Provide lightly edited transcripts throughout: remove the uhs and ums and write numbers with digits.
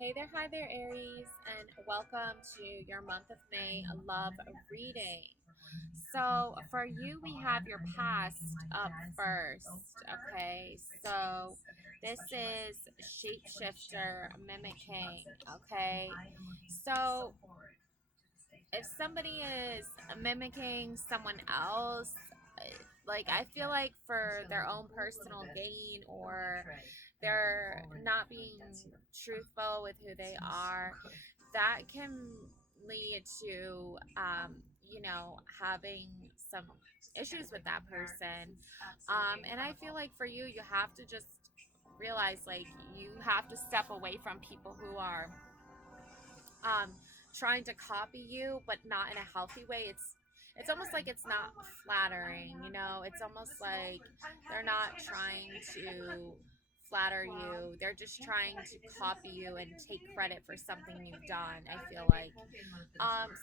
Hey there, hi there, Aries, and welcome to your month of May love reading. So, for you, we have your past up first. Okay, so this is shapeshifter mimicking. Okay, so if somebody is mimicking someone else, like I feel like for their own personal gain or they're not being truthful with who they are, that can lead to, having some issues with that person. And I feel like for you, you have to just realize like you have to step away from people who are um, trying to copy you, but not in a healthy way. It's almost like it's not flattering, you know. It's almost like they're not trying to flatter you. They're just trying to copy you and take credit for something you've done. I feel like.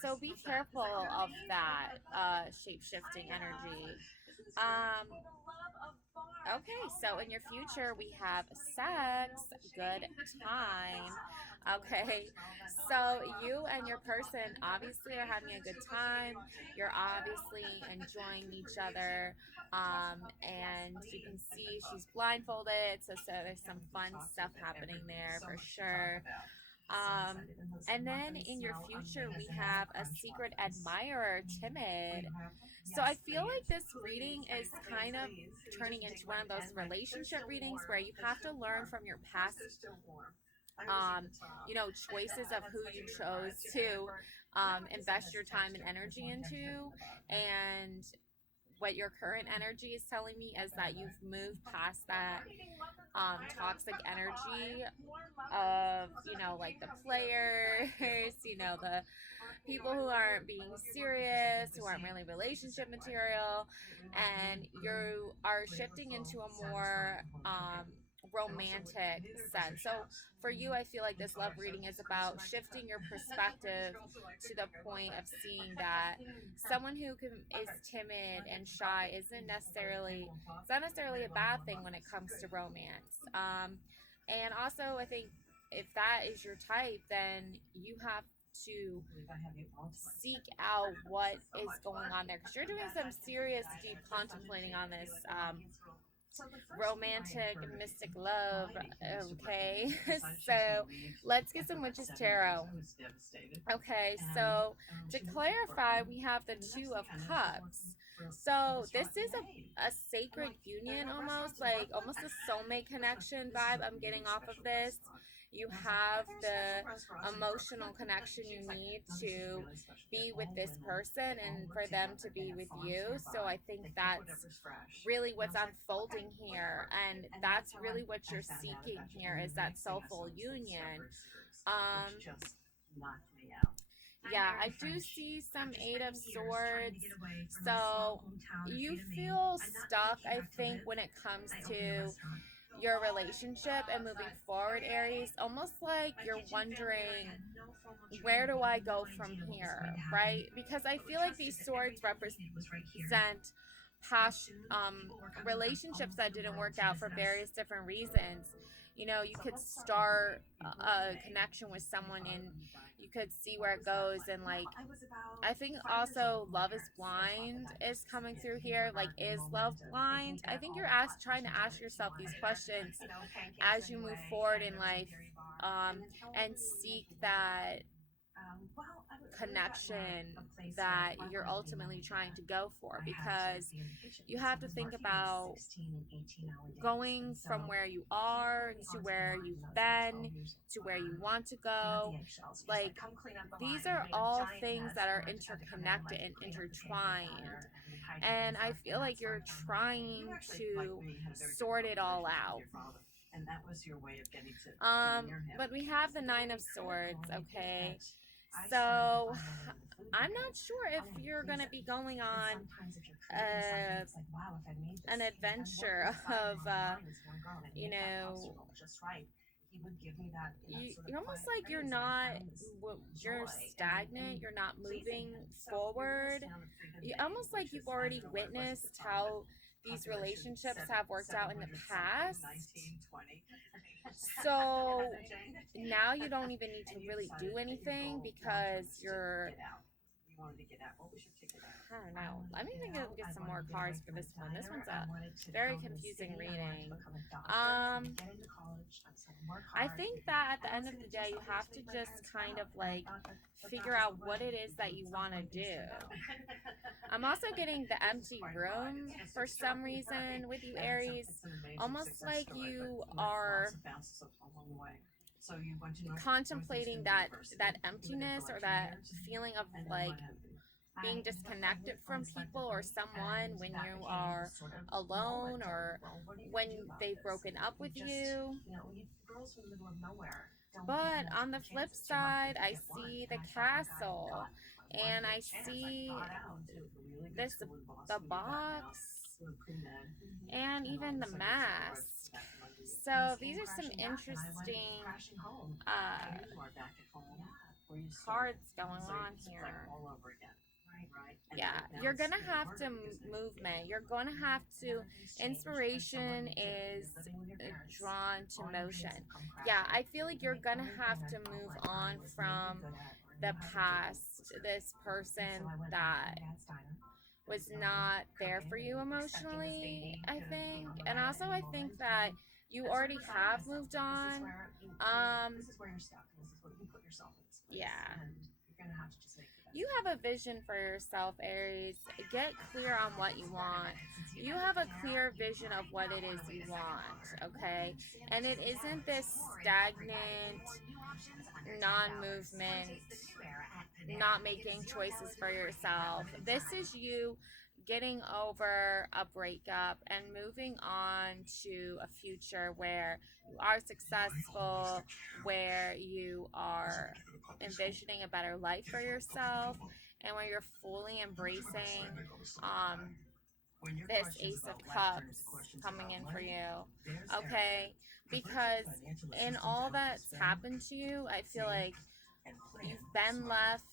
So be careful of that shape shifting energy. Um, Okay, so in your future, we have sex, good time. Okay, so you and your person obviously are having a good time. You're obviously enjoying each other. And you can see she's blindfolded, so there's some fun stuff happening there for sure. Um, and then in your future, we have a secret admirer, timid. So I feel like this reading is kind of turning into one of those relationship readings where you have to learn from your past, choices of who you chose to invest your time and energy into. And what your current energy is telling me is that you've moved past that toxic energy of, like the players, the people who aren't being serious, who aren't really relationship material, and you are shifting into a more romantic sense. So for you, I feel like this love reading is about shifting your perspective to the point of seeing that someone is timid and shy it's not necessarily a bad thing when it comes to romance. And also, I think if that is your type, then you have to seek out what is going on there because you're doing some serious deep contemplating on this romantic mystic love. Okay, so let's get some witches tarot. Okay, so to clarify, we have the Two of Cups. So this is a sacred union, almost a soulmate connection vibe I'm getting off of this. You have the emotional connection you need to be with this person and for them to be with you. So I think that's really what's unfolding here, and that's really what you're seeking here is that soulful union. Um, yeah, I do see some Eight of Swords. So you feel stuck, I think, when it comes to your relationship and moving forward, Aries. Almost like you're wondering, where do I go from here, right? Because I feel like these swords represent past relationships that didn't work out for various different reasons. You could start a connection with someone and you could see where it goes. And like, I think also Love is Blind is coming through here. Like, is love blind? I think you're trying to ask yourself these questions as you move forward in life, and seek that connection that you're ultimately trying to go for, because you have to think about going from where you are to where you've been to where you want to go. Like, these are all things that are interconnected and intertwined, and I feel like you're trying to sort it all out. But we have the Nine of Swords, okay? So I'm not sure if you're going to be going on an adventure of, you know, you're almost like you're stagnant, you're not moving forward. Almost like you've already witnessed how these relationships have worked out in the past. So now you don't even need to really do anything because you're, I don't know. Let me think of get some more cards for this one. This one's a very confusing reading. I think that at the end of the day, you have to just kind of like figure out what it is that you want to do. I'm also getting the empty room for some reason with you, Aries. Almost like you are contemplating that emptiness or that feeling of like being disconnected from people or someone when you are alone or when they've broken up with you. But on the flip side, I see the castle and I see this the box and even the mask. So these are some interesting cards going on here. Yeah, you're gonna have to movement. You're gonna have to. Inspiration is drawn to motion. Yeah, I feel like you're gonna have to move on from the past. This person that was not there for you emotionally, I think. And also I think that you already have moved on. Yeah. You have a vision for yourself, Aries. Get clear on what you want. You have a clear vision of what it is you want, okay? And it isn't this stagnant, non-movement, not making choices for yourself. This is you getting over a breakup and moving on to a future where you are successful, where you are envisioning a better life for yourself, and where you're fully embracing this Ace of Cups coming in for you. Okay? Because in all that's happened to you, I feel like you've been left,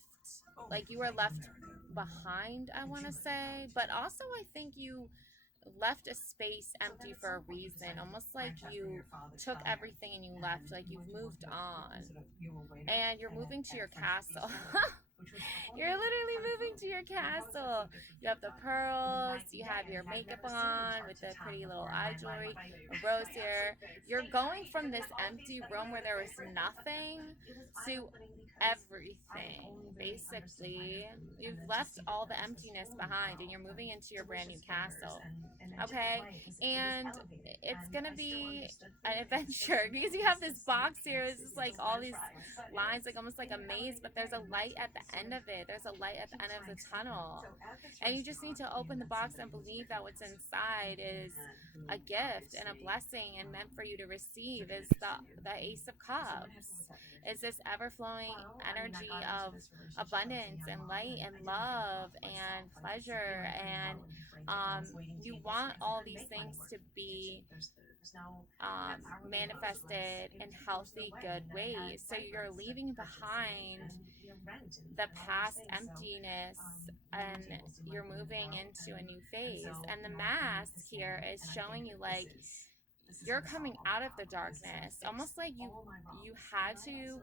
like you were left behind, I want to say. But also, I think you left a space empty for a reason, almost like you took everything and you left, like you've moved on. And you're moving to your castle. You're literally moving to your castle. You have the pearls, you have your makeup on with the pretty little eye jewelry, a rose here. You're going from this empty room where there was nothing to everything, basically. You've left all the emptiness behind and you're moving into your brand new castle. Okay? And it's gonna be an adventure because you have this box here. It's just like all these lines, like almost like a maze, but there's a light at the end of it. There's a light at the end of the tunnel. And you just need to open the box and believe that what's inside is a gift and a blessing and meant for you to receive. Is the Ace of Cups. Is this ever-flowing energy of abundance and light and love and pleasure, and you want all these things to be manifested in healthy, good ways. So you're leaving behind the past emptiness and you're moving into a new phase. And the mask here is showing you like you're coming out of the darkness, almost like you had to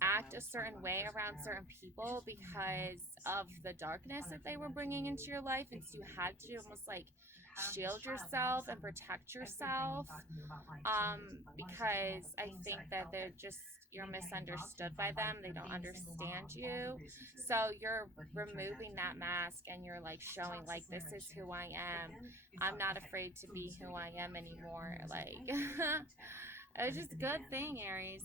act a certain way around certain people because of the darkness that they were bringing into your life, and so you had to almost like shield yourself and protect yourself, because I think that you're misunderstood by them. They don't understand you. So you're removing that mask and you're like showing like, this is who I am. I'm not afraid to be who I am anymore. Like it's just a good thing, Aries.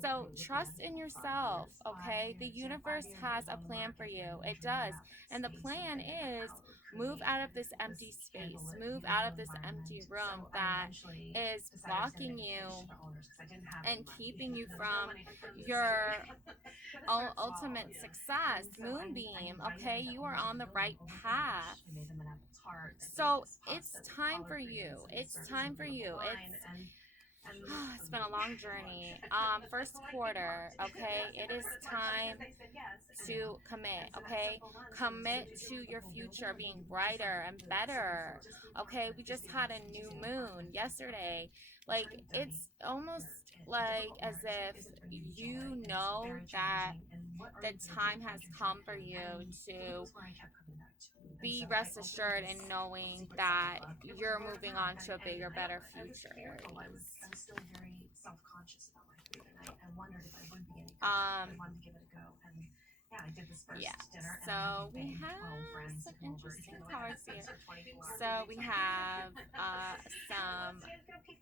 So trust in yourself, okay? The universe has a plan for you. It does. And the plan is move out of this empty space. Move out of this empty room that is blocking you and keeping you from your ultimate success. Moonbeam, okay? You are on the right path. So it's time for you. It's time for you. It's been a long journey. First quarter, okay? It is time to commit, okay? Commit to your future being brighter and better, okay? We just had a new moon yesterday. Like it's almost like as if you know that the time has come for you to be rest assured in knowing that you're moving on to a bigger, better future, Aries. Um, yeah, so we have some interesting cards here. So we have some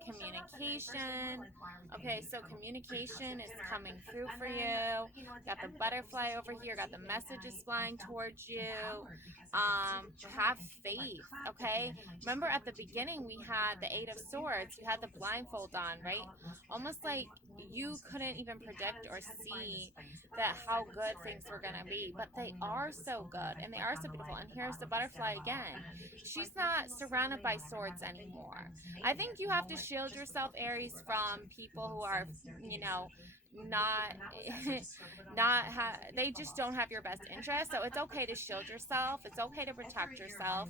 communication. Okay, so communication is coming through for you. Got the butterfly over here, got the messages flying towards you. Have faith, okay? Remember at the beginning we had the Eight of Swords, you had the blindfold on, right? Almost like you couldn't even predict or see that how good things were gonna be, but they are so good and they are so beautiful. And here's the butterfly again. She's not surrounded by swords anymore. I think you have to shield yourself, Aries, from people who are, you know, not they just don't have your best interest. So it's okay to shield yourself, it's okay to protect yourself.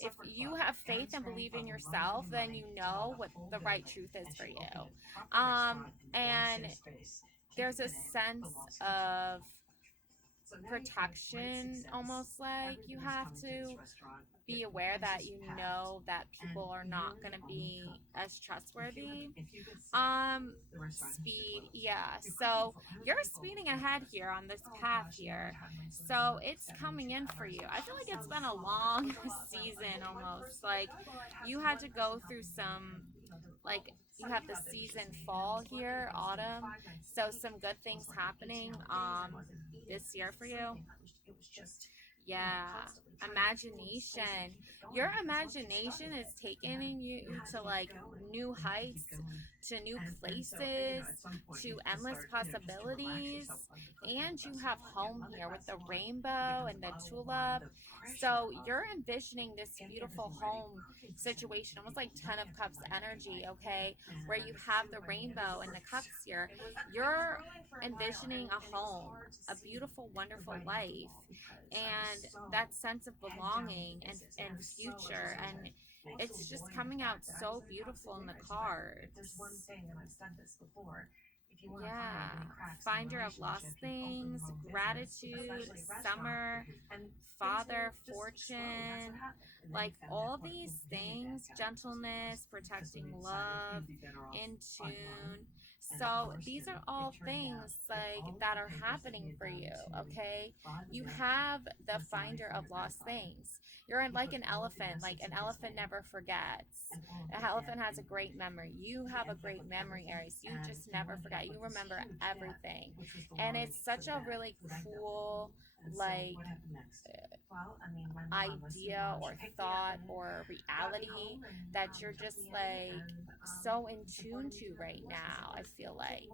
If you have faith and believe in yourself, then you know what the right truth is for you. And there's a sense of protection, almost like you have to be aware that you know that people are not going to be as trustworthy. Um, Speed, yeah. So you're speeding ahead here on this path here. So it's coming in for you. I feel like it's been a long season almost. Like you had to go through some, like you have the season fall here, autumn. So some good things happening this year for you. Yeah, imagination. Your imagination is taking you to like new heights, to new places, to endless possibilities. And you have home here with the rainbow and the tulip. So you're envisioning this beautiful home situation, almost like Ten of Cups energy, okay, where you have the rainbow and the cups here. You're envisioning a home, a beautiful, wonderful life, and that sense of belonging and future. And it's just coming out so beautiful in the cards. Yeah, finder of lost things, gratitude, summer, father, fortune, like all these things, gentleness, protecting love, in tune. So these are all things like that are happening for you, okay? You have the finder of lost things. You're like an elephant, like an elephant never forgets. An elephant has a great memory. You have a great memory, Aries. You just never forget. You remember everything. And it's such a really cool, like, idea or thought or reality that you're just like so in tune to right now, I feel like.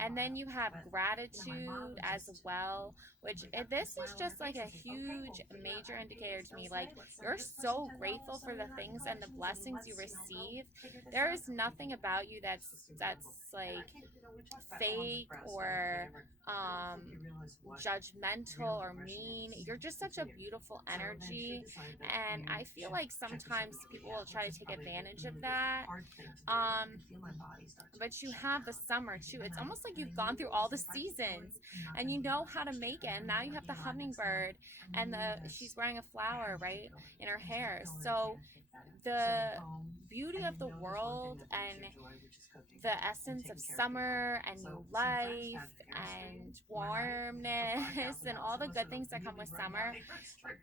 And then you have gratitude as well, which this is just like a huge major indicator to me. Like you're so grateful for the things and the blessings you receive. There is nothing about you that's like fake or judgmental or mean. You're just such a beautiful energy, and I feel like sometimes people will try to take advantage of that. Um, but you have the summer too. It's almost like you've gone through all the seasons and you know how to make it. And now you have the hummingbird and she's wearing a flower, right, in her hair. So the beauty of the world and the essence of summer and new life and warmness and all the good things that come with summer,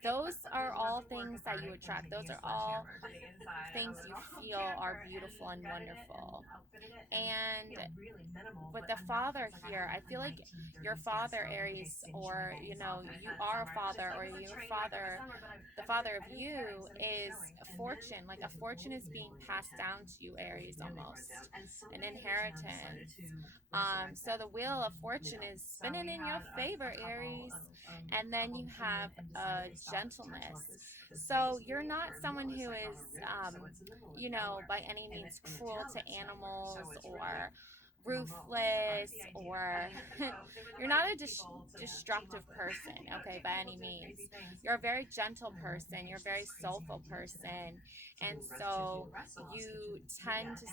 those are all things that you attract. Those are all things you feel are beautiful and wonderful. And with the father here, I feel like your father, Aries, or you know, you are a father, or your father, the father of you is a fortune. Like a fortune is being passed down to you, Aries, almost an inheritance. So the wheel of fortune is spinning in your favor, Aries. And then you have gentleness. So you're not someone who is, you know, by any means cruel to animals or ruthless, or you're not a destructive person, okay, by any means. You're a very gentle person, you're a very soulful person, and so you tend to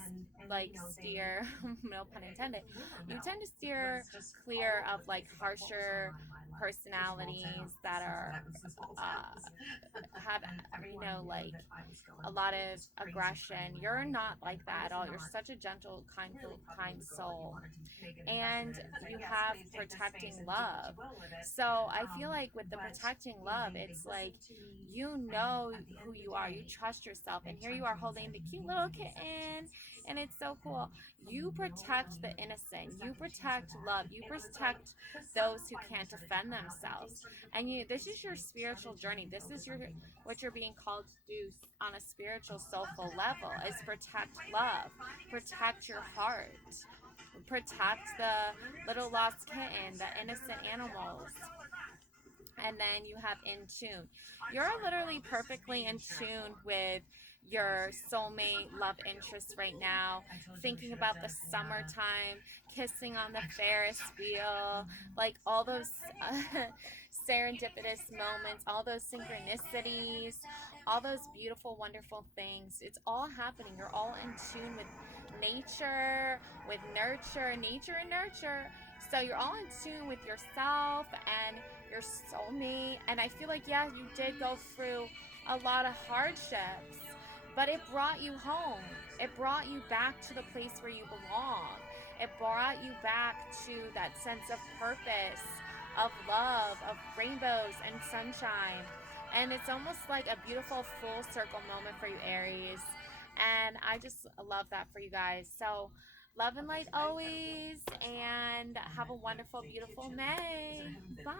like steer, no pun intended, you tend to steer clear of like harsher personalities that are have, you know, like a lot of aggression. You're not like that at all. You're such a gentle, kind soul. And you have protecting love. So I feel like with the protecting love, it's like you know who you are. You trust yourself. And here you are holding the cute little kitten. And it's so cool. You protect the innocent. You protect love. You protect those who can't defend themselves. And this is your spiritual journey. This is what you're being called to do on a spiritual, soulful level, is protect love, protect your heart, protect the little lost kitten, the innocent animals. And then you have in tune. You're literally perfectly in tune with your soulmate love interest right now, thinking about the summertime, kissing on the Ferris wheel, like all those serendipitous moments, all those synchronicities, all those beautiful, wonderful things. It's all happening. You're all in tune with nature, with nurture, nature and nurture. So you're all in tune with yourself and your soulmate. And I feel like, yeah, you did go through a lot of hardships, but it brought you home. It brought you back to the place where you belong. It brought you back to that sense of purpose, of love, of rainbows and sunshine. And it's almost like a beautiful full circle moment for you, Aries. And I just love that for you guys. So, love and light always, and have a wonderful, beautiful May. Bye.